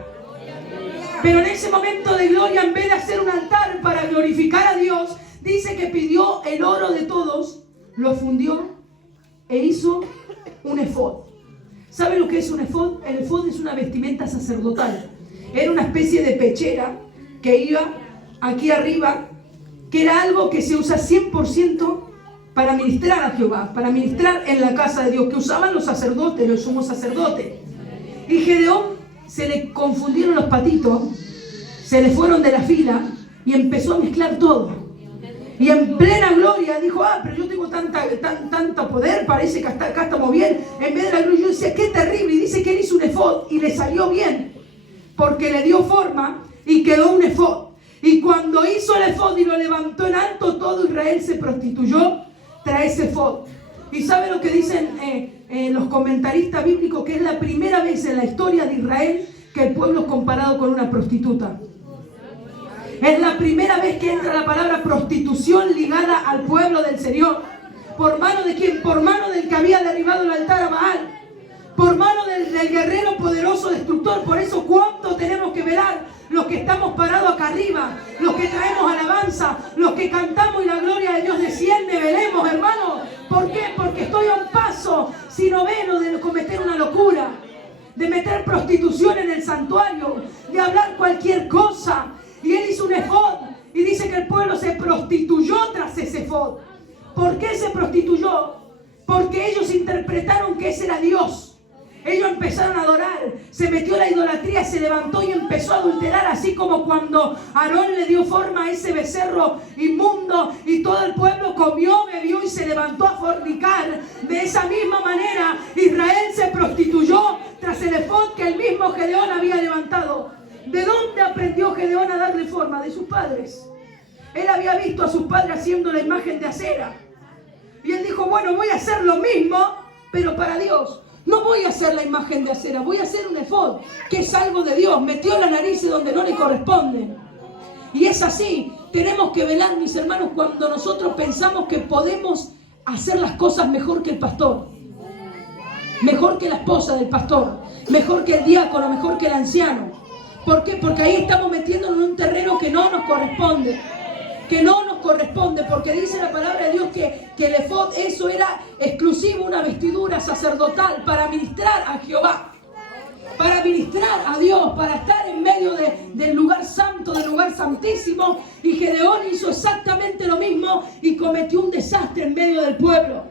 Pero en ese momento de gloria, en vez de hacer un altar para glorificar a Dios, dice que pidió el oro de todos, lo fundió e hizo un efod. ¿Sabe lo que es un efod? El efod es una vestimenta sacerdotal. Era una especie de pechera que iba aquí arriba, que era algo que se usa 100% para ministrar a Jehová, para ministrar en la casa de Dios, que usaban los sacerdotes, los sumos sacerdotes. Y Gedeón se le confundieron los patitos, se le fueron de la fila y empezó a mezclar todo. Y en plena gloria dijo, pero yo tengo tanto poder, parece que acá estamos bien. En vez de la gloria, yo decía, qué terrible. Y dice que él hizo un efod y le salió bien, porque le dio forma y quedó un efod. Y cuando hizo el efod y lo levantó en alto, todo Israel se prostituyó tras ese efod. Y ¿sabe lo que dicen los comentaristas bíblicos? Que es la primera vez en la historia de Israel que el pueblo es comparado con una prostituta. Es la primera vez que entra la palabra prostitución ligada al pueblo del Señor. ¿Por mano de quién? Por mano del que había derribado el altar a Baal. Por mano del guerrero poderoso destructor. Por eso, ¿cuánto tenemos que velar? Los que estamos parados acá arriba, los que traemos alabanza, los que cantamos y la gloria de Dios desciende, velemos, hermano. ¿Por qué? Porque estoy a un paso, si noveno, de cometer una locura, de meter prostitución en el santuario, de hablar cualquier cosa. Y él hizo un efod y dice que el pueblo se prostituyó tras ese efod. ¿Por qué se prostituyó? Porque ellos interpretaron que ese era Dios. Ellos empezaron a adorar, se metió la idolatría, se levantó y empezó a adulterar, así como cuando Aarón le dio forma a ese becerro inmundo y todo el pueblo comió, bebió y se levantó a fornicar. De esa misma manera Israel se prostituyó tras el efod que el mismo Gedeón había levantado. ¿De dónde aprendió Gedeón a darle forma? De sus padres. Él había visto a sus padres haciendo la imagen de acera. Y él dijo, bueno, voy a hacer lo mismo, pero para Dios. No voy a hacer la imagen de acera, voy a hacer un efod, que es algo de Dios. Metió la nariz donde no le corresponde. Y es así. Tenemos que velar, mis hermanos, cuando nosotros pensamos que podemos hacer las cosas mejor que el pastor. Mejor que la esposa del pastor. Mejor que el diácono, mejor que el anciano. ¿Por qué? Porque ahí estamos metiéndonos en un terreno que no nos corresponde. Que no nos corresponde, porque dice la palabra de Dios que el efod, eso era exclusivo, una vestidura sacerdotal para ministrar a Jehová. Para ministrar a Dios, para estar en medio del lugar santo, del lugar santísimo. Y Gedeón hizo exactamente lo mismo y cometió un desastre en medio del pueblo.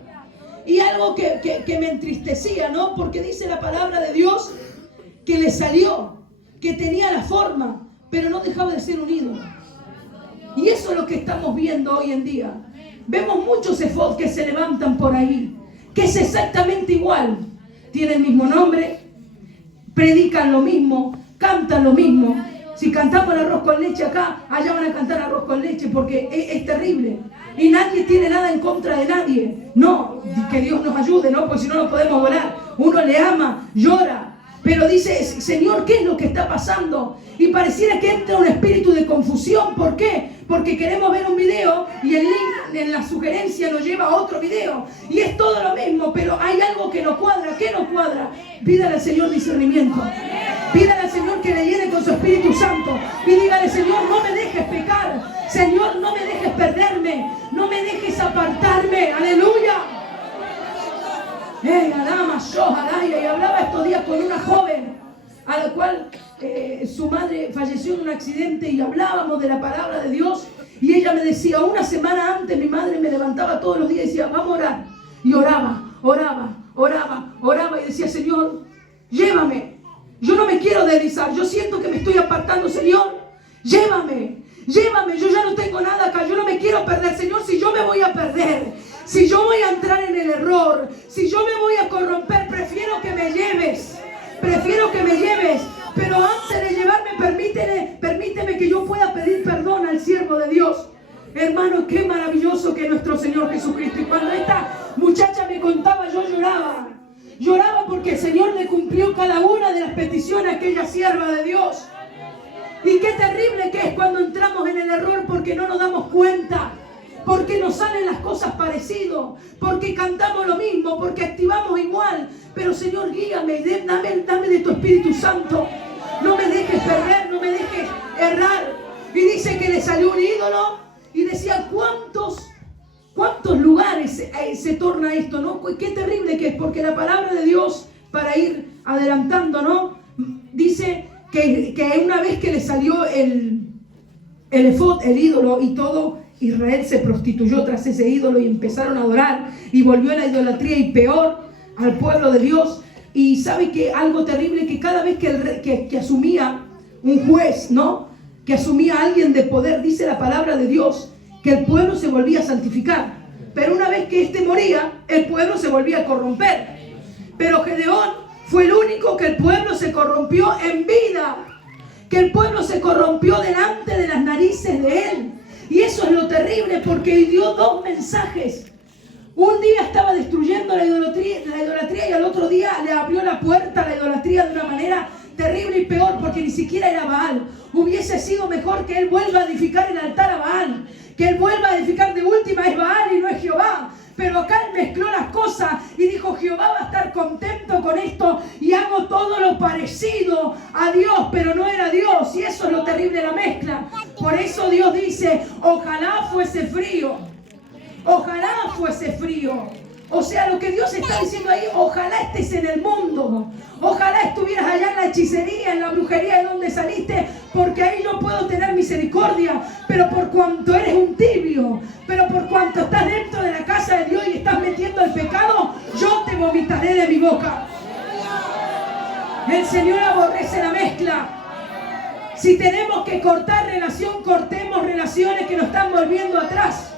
Y algo que me entristecía, ¿no? Porque dice la palabra de Dios que le salió, que tenía la forma, pero no dejaba de ser un ídolo. Y eso es lo que estamos viendo hoy en día. Vemos muchos efod que se levantan por ahí, que es exactamente igual. Tienen el mismo nombre, predican lo mismo, cantan lo mismo. Si cantamos el arroz con leche acá, allá van a cantar arroz con leche, porque es terrible. Y nadie tiene nada en contra de nadie. No, que Dios nos ayude, ¿no? Porque si no, no podemos volar. Uno le ama, llora. Pero dice, Señor, ¿qué es lo que está pasando? Y pareciera que entra un espíritu de confusión. ¿Por qué? Porque queremos ver un video y el link en la sugerencia nos lleva a otro video. Y es todo lo mismo, pero hay algo que no cuadra. ¿Qué no cuadra? Pídale al Señor discernimiento. Pídale al Señor que le llene con su Espíritu Santo. Y dígale, Señor, no me dejes pecar. Señor, no me dejes perderme. No me dejes apartarme. Aleluya. Y hablaba estos días con una joven a la cual su madre falleció en un accidente y hablábamos de la palabra de Dios y ella me decía, una semana antes mi madre me levantaba todos los días y decía, vamos a orar. Y oraba y decía, Señor, llévame. Yo no me quiero deslizar, yo siento que me estoy apartando, Señor, llévame, yo ya no tengo nada acá, yo no me quiero perder, Señor, si yo me voy a perder, si yo voy a entrar en el error, si yo me voy a corromper, prefiero que me lleves, pero antes de llevarme, permíteme que yo pueda pedir perdón al siervo de Dios. Hermano, qué maravilloso que es nuestro Señor Jesucristo. Y cuando esta muchacha me contaba, yo lloraba porque el Señor le cumplió cada una de las peticiones a aquella sierva de Dios. Y qué terrible que es cuando entramos en el error porque no nos damos cuenta, porque nos salen las cosas parecidas, porque cantamos lo mismo, porque activamos igual. Pero Señor, guíame, dame de tu Espíritu Santo. No me dejes perder, no me dejes errar. Y dice que le salió un ídolo y decía, ¿cuántos lugares se torna esto, ¿no? Qué terrible que es, porque la palabra de Dios, para ir adelantando, ¿no? Dice que una vez que le salió el efod, el ídolo, y todo Israel se prostituyó tras ese ídolo y empezaron a adorar y volvió a la idolatría y peor al pueblo de Dios. Y sabe que algo terrible, que cada vez que asumía un juez, ¿no? Que asumía a alguien de poder, dice la palabra de Dios, que el pueblo se volvía a santificar. Pero una vez que éste moría, el pueblo se volvía a corromper. Pero Gedeón fue el único que el pueblo se corrompió en vida, que el pueblo se corrompió delante de las narices de él. Y eso es lo terrible, porque dio dos mensajes. Un día estaba destruyendo la idolatría y al otro día le abrió la puerta a la idolatría de una manera terrible y peor, porque ni siquiera era Baal. Hubiese sido mejor que él vuelva a edificar el altar a Baal, que él vuelva a edificar, de última es Baal y no es Jehová. Pero acá él mezcló las cosas y dijo, Jehová va a estar contento con esto y hago todo lo parecido a Dios, pero no era Dios. Y eso es lo terrible de la mezcla. Por eso Dios dice, ojalá fuese frío. Ojalá fuese frío. O sea, lo que Dios está diciendo ahí, ojalá estés en el mundo. Ojalá estuvieras allá en la hechicería, en la brujería de donde saliste, porque ahí no puedo tener misericordia. Pero por cuanto eres un tibio, pero por cuanto estás dentro de la casa de Dios y estás metiendo el pecado, yo te vomitaré de mi boca. El Señor aborrece la mezcla. Si tenemos que cortar relación, cortemos relaciones que nos están volviendo atrás.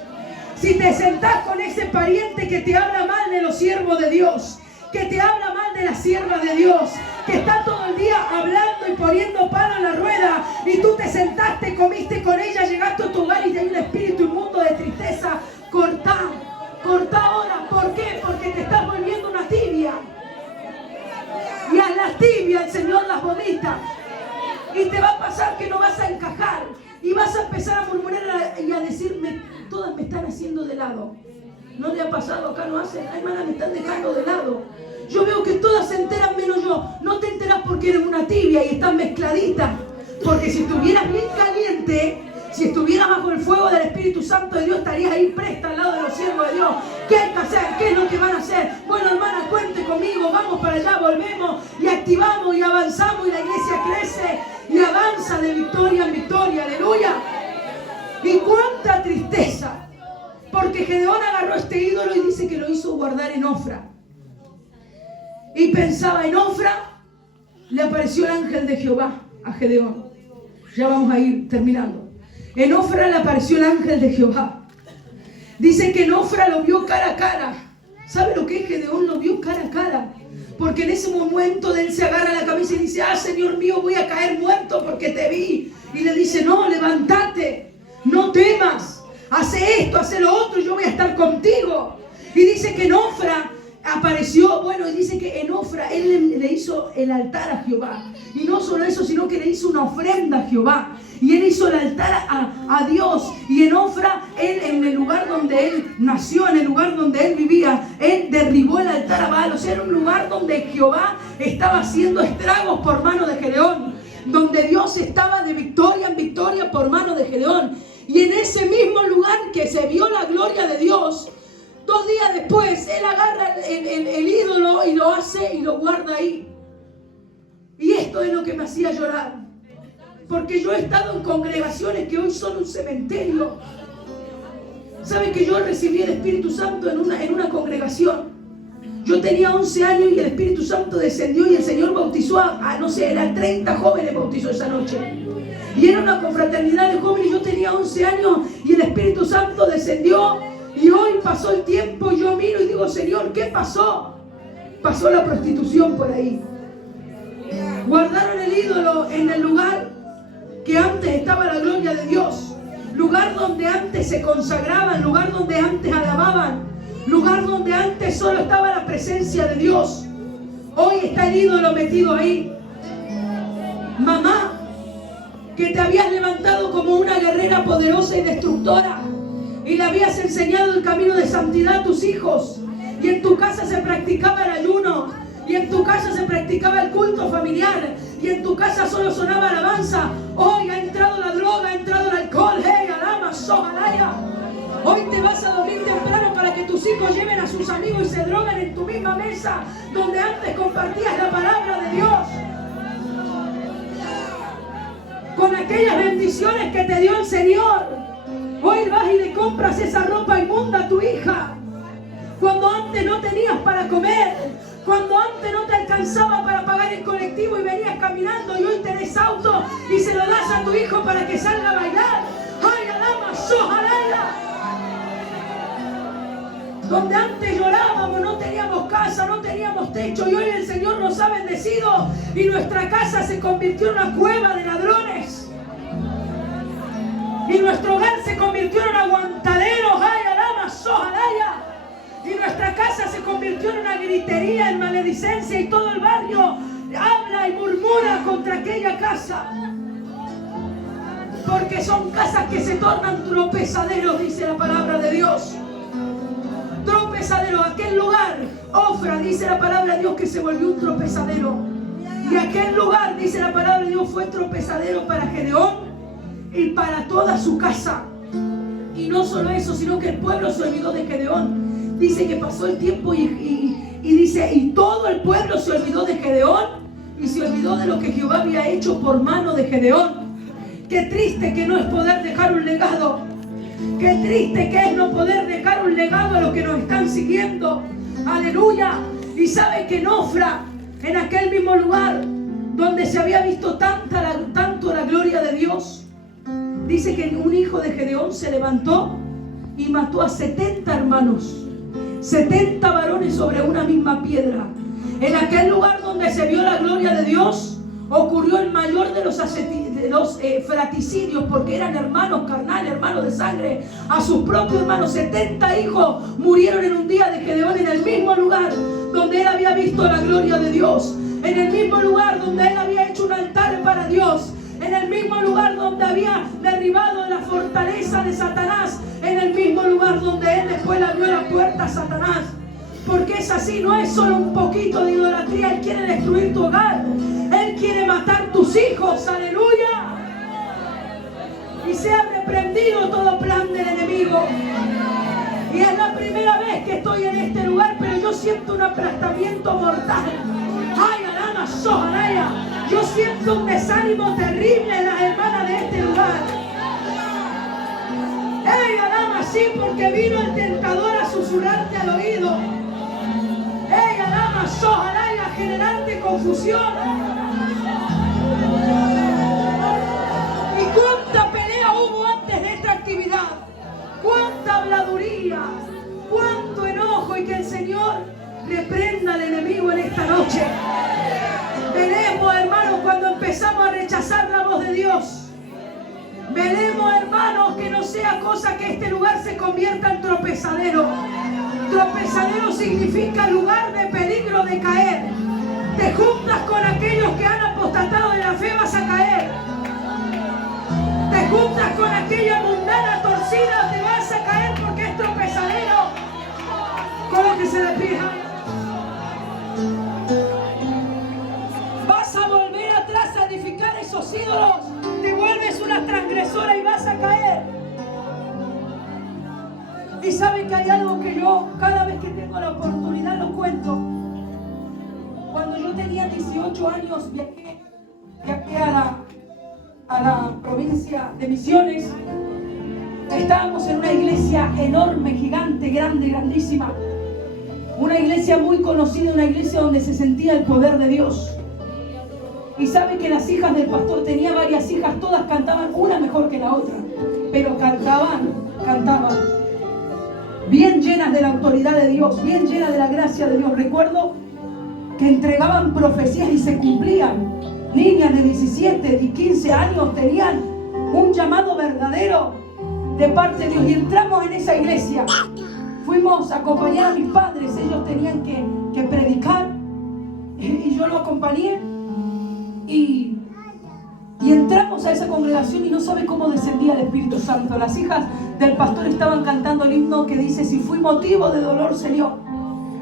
Si te sentás con ese pariente que te habla mal de los siervos de Dios, que te habla mal de la sierva de Dios, que está todo el día hablando y poniendo palo en la rueda, y tú te sentaste, comiste con ella, llegaste a tu hogar y hay un espíritu inmundo de tristeza, cortá ahora. ¿Por qué? Porque te estás volviendo una tibia. Y a las tibias el Señor las vomita. Y te va a pasar que no vas a encajar. Y vas a empezar a murmurar y a decirme, todas me están haciendo de lado. ¿No le ha pasado acá? No hacen, ay, hermana, me están dejando de lado. Yo veo que todas se enteran menos yo. No te enteras porque eres una tibia y estás mezcladita. Porque si estuvieras bien caliente, si estuvieras bajo el fuego del Espíritu Santo de Dios, estarías ahí presta al lado de los siervos de Dios. ¿Qué hay que hacer? ¿Qué es lo que van a hacer? Bueno, hermana, cuente conmigo, vamos para allá, volvemos y activamos y avanzamos y la iglesia crece y avanza de victoria en victoria. Aleluya. Y cuánta tristeza, porque Gedeón agarró este ídolo y dice que lo hizo guardar en Ofra. Y pensaba, en Ofra le apareció el ángel de Jehová a Gedeón. Ya vamos a ir terminando. En Ofra le apareció el ángel de Jehová. Dice que en Ofra lo vio cara a cara. ¿Sabe lo que es? Gedeón lo vio cara a cara. Porque en ese momento él se agarra la cabeza y dice, Señor mío, voy a caer muerto porque te vi. Y le dice, no, levántate, no temas, hace esto, hace lo otro, yo voy a estar contigo. Y dice que en Ofra apareció, bueno, y dice que en Ofra él le hizo el altar a Jehová. Y no solo eso, sino que le hizo una ofrenda a Jehová. Y él hizo el altar a Dios. Y en Ofra, él, en el lugar donde él nació, en el lugar donde él vivía, él derribó el altar a Baal. O sea, era un lugar donde Jehová estaba haciendo estragos por mano de Gedeón, donde Dios estaba de victoria en victoria por mano de Gedeón. Y en ese mismo lugar que se vio la gloria de Dios, 2 días después, él agarra el ídolo y lo hace y lo guarda ahí. Y esto es lo que me hacía llorar. Porque yo he estado en congregaciones que hoy son un cementerio. ¿Saben que yo recibí el Espíritu Santo en una congregación? Yo tenía 11 años y el Espíritu Santo descendió y el Señor bautizó no sé, eran 30 jóvenes bautizó esa noche. Y era una confraternidad de jóvenes, yo tenía 11 años y el Espíritu Santo descendió. Y hoy pasó el tiempo y yo miro y digo, Señor, ¿qué pasó? Pasó la prostitución por ahí. Guardaron el ídolo en el lugar que antes estaba la gloria de Dios. Lugar donde antes se consagraban, lugar donde antes alababan, lugar donde antes solo estaba la presencia de Dios. Hoy está el ídolo metido ahí. Mamá, que te habías levantado como una guerrera poderosa y destructora y le habías enseñado el camino de santidad a tus hijos, y en tu casa se practicaba el ayuno, y en tu casa se practicaba el culto familiar, y en tu casa solo sonaba alabanza. Hoy ha entrado la droga, ha entrado el alcohol. Hey, alama, sojalaya. Hoy te vas a dormir temprano para que tus hijos lleven a sus amigos y se droguen en tu misma mesa donde antes compartías la palabra de Dios, con aquellas bendiciones que te dio el Señor. Hoy vas y le compras esa ropa inmunda a tu hija, cuando antes no tenías para comer, cuando antes no te alcanzaba para pagar el colectivo y venías caminando, y hoy tenés auto y se lo das a tu hijo para que salga a bailar. ¡Ay, alama, sojalaya! Donde antes llorábamos, no teníamos casa, no teníamos techo, y hoy el Señor nos ha bendecido y nuestra casa se convirtió en una cueva de ladrones. Y nuestro hogar se convirtió en un aguantadero. ¡Ay, alama, sojalaya! Y nuestra casa se convirtió en una gritería, en maledicencia, y todo el barrio habla y murmura contra aquella casa. Porque son casas que se tornan tropezaderos, dice la palabra de Dios. Tropezadero, aquel lugar, Ofra, dice la palabra de Dios que se volvió un tropezadero. Y aquel lugar, dice la palabra de Dios, fue tropezadero para Gedeón y para toda su casa. Y no solo eso, sino que el pueblo se olvidó de Gedeón. Dice que pasó el tiempo y dice, y todo el pueblo se olvidó de Gedeón y se olvidó de lo que Jehová había hecho por mano de Gedeón. Qué triste que no es poder dejar un legado. Qué triste que es no poder dejar un legado a los que nos están siguiendo. Aleluya. Y sabe que en Ofra, en aquel mismo lugar donde se había visto tanto la gloria de Dios, dice que un hijo de Gedeón se levantó y mató a 70 hermanos, 70 varones sobre una misma piedra. En aquel lugar donde se vio la gloria de Dios, ocurrió el mayor de los fraticidios, porque eran hermanos carnales, hermanos de sangre, a sus propios hermanos. 70 hijos murieron en un día de Gedeón, en el mismo lugar donde él había visto la gloria de Dios, en el mismo lugar donde él había hecho un altar para Dios, en el mismo lugar donde había derribado la fortaleza de Satanás, en el mismo lugar donde él después le abrió la puerta a Satanás. Porque es así, no es solo un poquito de idolatría. Él quiere destruir tu hogar, él quiere matar tus hijos, aleluya. Y se ha reprendido todo plan del enemigo. Y es la primera vez que estoy en este lugar, pero yo siento un aplastamiento mortal. Ay, alama, sojalaya. Yo siento un desánimo terrible en las hermanas de este lugar. Ey, alama, sí, porque vino el tentador a susurrarte al oído. Ey, alama, sojalaya, a generarte confusión. ¿Y cuánta pelea hubo antes de esta actividad? ¿Cuánta habladuría? ¿Cuánto enojo? Y que el Señor reprenda al enemigo en esta noche. Veremos, hermanos, cuando empezamos a rechazar la voz de Dios. Veremos, hermanos, que no sea cosa que este lugar se convierta en tropezadero. Tropezadero significa lugar de peligro de caer. Te juntas con aquellos que han apostatado de la fe, vas a caer. Te juntas con aquella mundana torcida, te vas a caer porque es tropezadero. Con lo que se le pida. Vas a volver atrás a edificar esos ídolos. Te vuelves una transgresora y vas a caer. Y saben que hay algo que yo cada vez que tengo la oportunidad lo cuento. Cuando yo tenía 18 años viajé a la provincia de Misiones. Estábamos en una iglesia enorme, gigante, grande, grandísima. Una iglesia muy conocida, una iglesia donde se sentía el poder de Dios. Y sabe que las hijas del pastor, tenía varias hijas, todas cantaban, una mejor que la otra, pero cantaban. Bien llenas de la autoridad de Dios, bien llenas de la gracia de Dios. Recuerdo que entregaban profecías y se cumplían. Niñas de 17 y 15 años tenían un llamado verdadero de parte de Dios. Y entramos en esa iglesia. Fuimos a acompañar a mis padres, ellos tenían que predicar y yo lo acompañé y entramos a esa congregación y no sabe cómo descendía el Espíritu Santo. Las hijas del pastor estaban cantando el himno que dice: si fui motivo de dolor, Señor,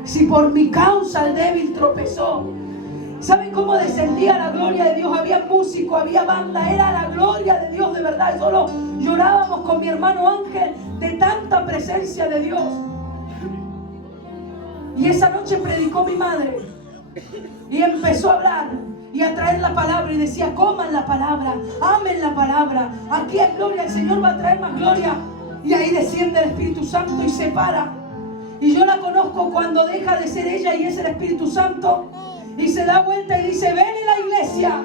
si por mi causa el débil tropezó. ¿Saben cómo descendía la gloria de Dios? Había músico, había banda, era la gloria de Dios de verdad. Solo llorábamos con mi hermano Ángel de tanta presencia de Dios. Y esa noche predicó mi madre y empezó a hablar y a traer la palabra y decía: coman la palabra, amen la palabra, aquí hay gloria, el Señor va a traer más gloria. Y ahí desciende el Espíritu Santo y se para. Y yo la conozco cuando deja de ser ella y es el Espíritu Santo y se da vuelta y dice: ven en la iglesia,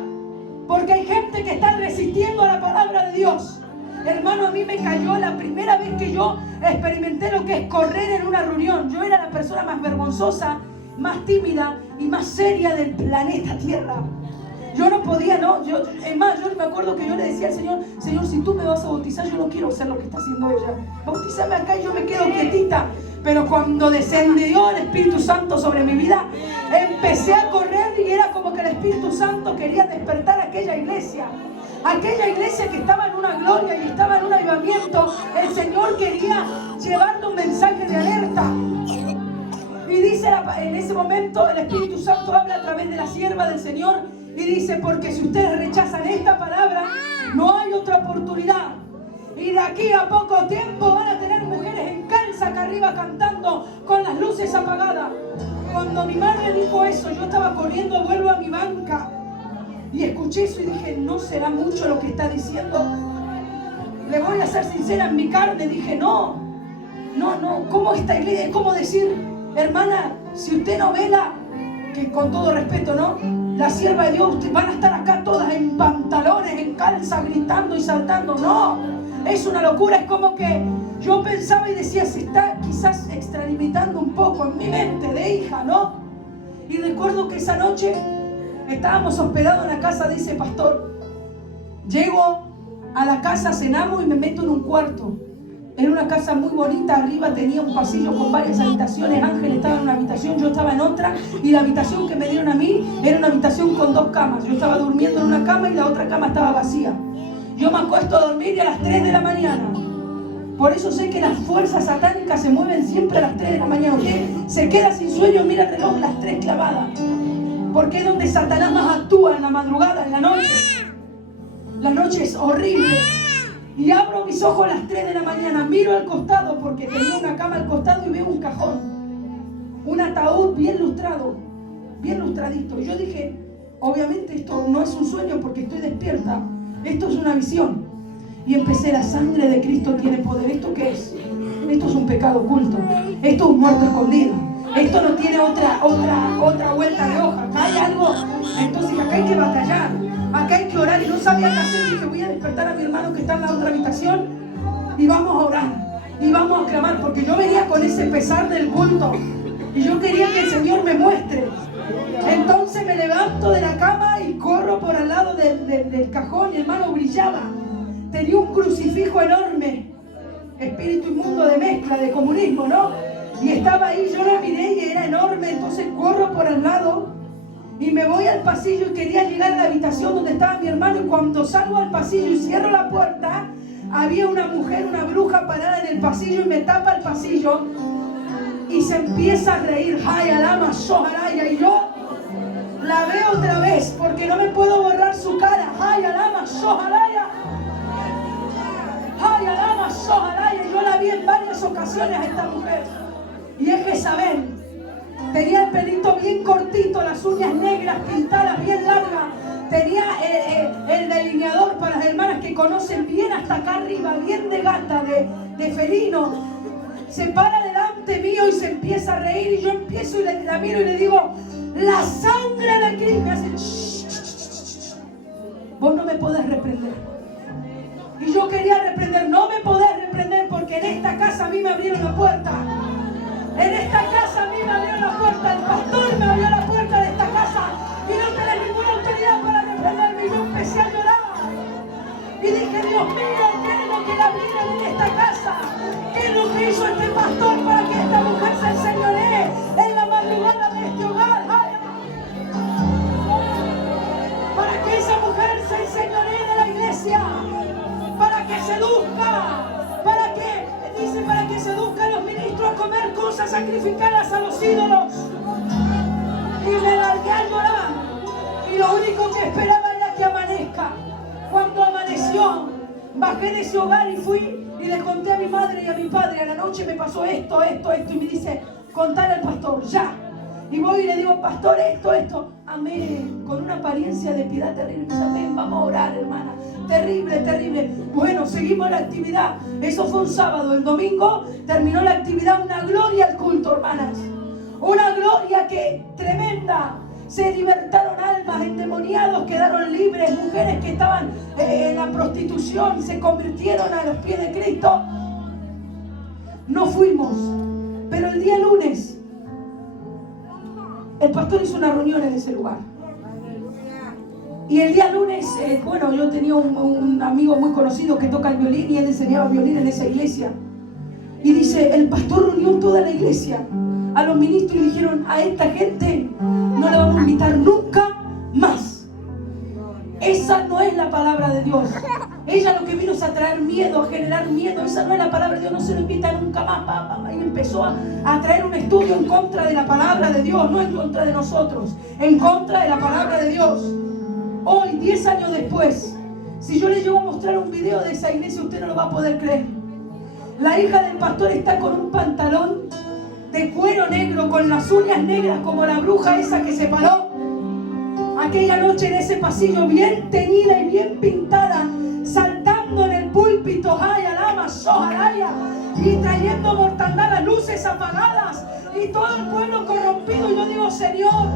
porque hay gente que está resistiendo a la palabra de Dios. Hermano, a mí me cayó la primera vez que yo experimenté lo que es correr en una reunión. Yo era la persona más vergonzosa, más tímida y más seria del planeta Tierra. Yo no podía, es más, yo me acuerdo que yo le decía al Señor: Señor, si tú me vas a bautizar, yo no quiero hacer lo que está haciendo ella. Bautízame acá y yo me quedo quietita. Pero cuando descendió el Espíritu Santo sobre mi vida, empecé a correr y era como que el Espíritu Santo quería despertar aquella iglesia. Aquella iglesia que estaba en una gloria y estaba en un avivamiento. El Señor quería llevarle un mensaje de alerta. Y dice en ese momento el Espíritu Santo habla a través de la sierva del Señor y dice: porque si ustedes rechazan esta palabra, no hay otra oportunidad. Y de aquí a poco tiempo van a tener mujeres en calza acá arriba cantando con las luces apagadas. Cuando mi madre dijo eso, yo estaba corriendo, vuelvo a mi banca y escuché eso y dije: no será mucho lo que está diciendo. Le voy a ser sincera, en mi carne dije: no, ¿cómo esta iglesia? Es como decir: hermana, si usted no vela, que con todo respeto, la sierva de Dios, van a estar acá todas en pantalones, en calza, gritando y saltando. No, es una locura. Es como que yo pensaba y decía: se está quizás extralimitando un poco en mi mente de hija, ¿no? Y recuerdo que esa noche estábamos hospedados en la casa de ese pastor. Llego a la casa, cenamos y me meto en un cuarto. Era una casa muy bonita, arriba tenía un pasillo con varias habitaciones. Ángel estaba en una habitación, yo estaba en otra. Y la habitación que me dieron a mí era una habitación con 2 camas. Yo estaba durmiendo en una cama y la otra cama estaba vacía. Yo me acuesto a dormir y a las 3 de la mañana. Por eso sé que las fuerzas satánicas se mueven siempre a las 3 de la mañana. Usted se queda sin sueño, mira el reloj, las 3 clavadas. Porque es donde Satanás más actúa, en la madrugada, en la noche. La noche es horrible. Y abro mis ojos a las 3 de la mañana, miro al costado porque tenía una cama al costado y veo un cajón. Un ataúd bien lustrado, bien lustradito. Y yo dije: obviamente esto no es un sueño porque estoy despierta. Esto es una visión. Y empecé: la sangre de Cristo tiene poder. ¿Esto qué es? Esto es un pecado oculto. Esto es un muerto escondido. Esto no tiene otra vuelta de hoja. Acá hay algo. Entonces acá hay que batallar. Acá hay que orar. Y no sabía qué hacer. Dije: voy a despertar a mi hermano que está en la otra habitación y vamos a orar. Y vamos a clamar. Porque yo venía con ese pesar del culto. Y yo quería que el Señor me muestre. Entonces me levanto de la cama y corro por al lado del cajón. Y hermano, brillaba. Tenía un crucifijo enorme. Espíritu inmundo de mezcla, de comunismo, ¿no? Y estaba ahí, yo la miré y era enorme, entonces corro por el lado y me voy al pasillo y quería llegar a la habitación donde estaba mi hermano, y cuando salgo al pasillo y cierro la puerta, había una mujer, una bruja parada en el pasillo y me tapa el pasillo y se empieza a reír. Ay, alama, sojaraya, y yo la veo otra vez porque no me puedo borrar su cara. Ay, alama, sojaraya. Ay, alama, sojaraya. Yo la vi en varias ocasiones a esta mujer. Y es Jezabel. Tenía el pelito bien cortito, las uñas negras pintadas bien largas. Tenía el delineador para las hermanas que conocen bien hasta acá arriba, bien de gata, de felino. Se para delante mío y se empieza a reír, y yo empiezo y la miro y le digo, la sangre de Cristo. Me hace, shh. Vos no me podés reprender. Y yo quería reprender, no me podés reprender porque en esta casa a mí me abrieron la puerta. En esta casa a mí me abrió la puerta, el pastor me abrió la puerta de esta casa y no tenés ninguna autoridad para reprenderme. Y yo empecé a llorar y dije, Dios mío, ¿qué es lo que la abrieron en esta casa? ¿Qué es lo que hizo este pastor para que esta mujer se enseñoree en la madrugada de este hogar? Para que esa mujer se enseñoree de la iglesia, para que seduzca, para que seduzca a los ministros a comer cosas sacrificadas a los ídolos. Y me largué a llorar. Y lo único que esperaba era que amanezca. Cuando amaneció, bajé de ese hogar y fui y le conté a mi madre y a mi padre, a la noche me pasó esto. Y me dice, contale al pastor, ya. Y voy y le digo, pastor, esto. Amén. Con una apariencia de piedad terrible. Me dice, amén, vamos a orar, hermana. Terrible. Bueno, seguimos la actividad. Eso fue un sábado. El domingo terminó la actividad. Una gloria al culto, hermanas. Una gloria que tremenda. Se libertaron almas, endemoniados quedaron libres. Mujeres que estaban en la prostitución se convirtieron a los pies de Cristo. No fuimos. Pero el día lunes el pastor hizo una reunión en ese lugar. Y el día lunes, yo tenía un amigo muy conocido que toca el violín y él enseñaba violín en esa iglesia. Y dice, el pastor reunió toda la iglesia, a los ministros, y dijeron, a esta gente no la vamos a invitar nunca más. Esa no es la palabra de Dios. Ella lo que vino es a traer miedo, a generar miedo. Esa no es la palabra de Dios, no se lo invita nunca más. Y empezó a traer un estudio en contra de la palabra de Dios, no en contra de nosotros, en contra de la palabra de Dios. Hoy, 10 años después, si yo les llevo a mostrar un video de esa iglesia, usted no lo va a poder creer. La hija del pastor está con un pantalón de cuero negro, con las uñas negras como la bruja esa que se paró aquella noche en ese pasillo, bien teñida y bien pintada, saltando en el púlpito, ay, alama, sojaraya, y trayendo mortandad, las luces apagadas y todo el pueblo corrompido. Y yo digo, Señor,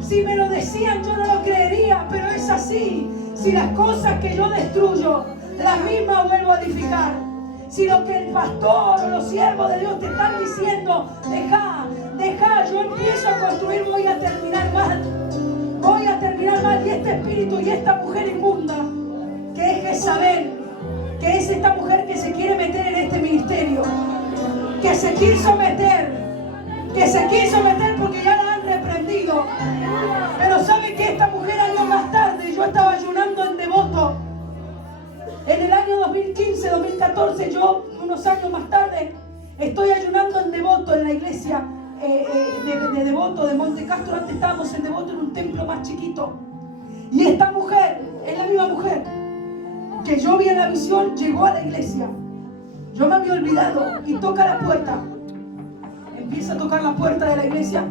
si me lo decían yo no lo creería, pero es así. Si las cosas que yo destruyo, las mismas vuelvo a edificar. Si lo que el pastor o los siervos de Dios te están diciendo, deja, yo empiezo a construir, voy a terminar mal. Y este espíritu y esta mujer inmunda, que es Jezabel, que es esta mujer que se quiere meter en este ministerio, que se quiso meter porque ya la han reprendido. Pero sabe que esta mujer años más tarde, yo estaba ayunando en Devoto en el año 2015, 2014, yo unos años más tarde estoy ayunando en Devoto, en la iglesia de Devoto, de Monte Castro. Antes estábamos en Devoto, en un templo más chiquito. Y esta mujer, es la misma mujer que yo vi en la visión, llegó a la iglesia. Yo me había olvidado y toca la puerta. Empieza a tocar la puerta de la iglesia.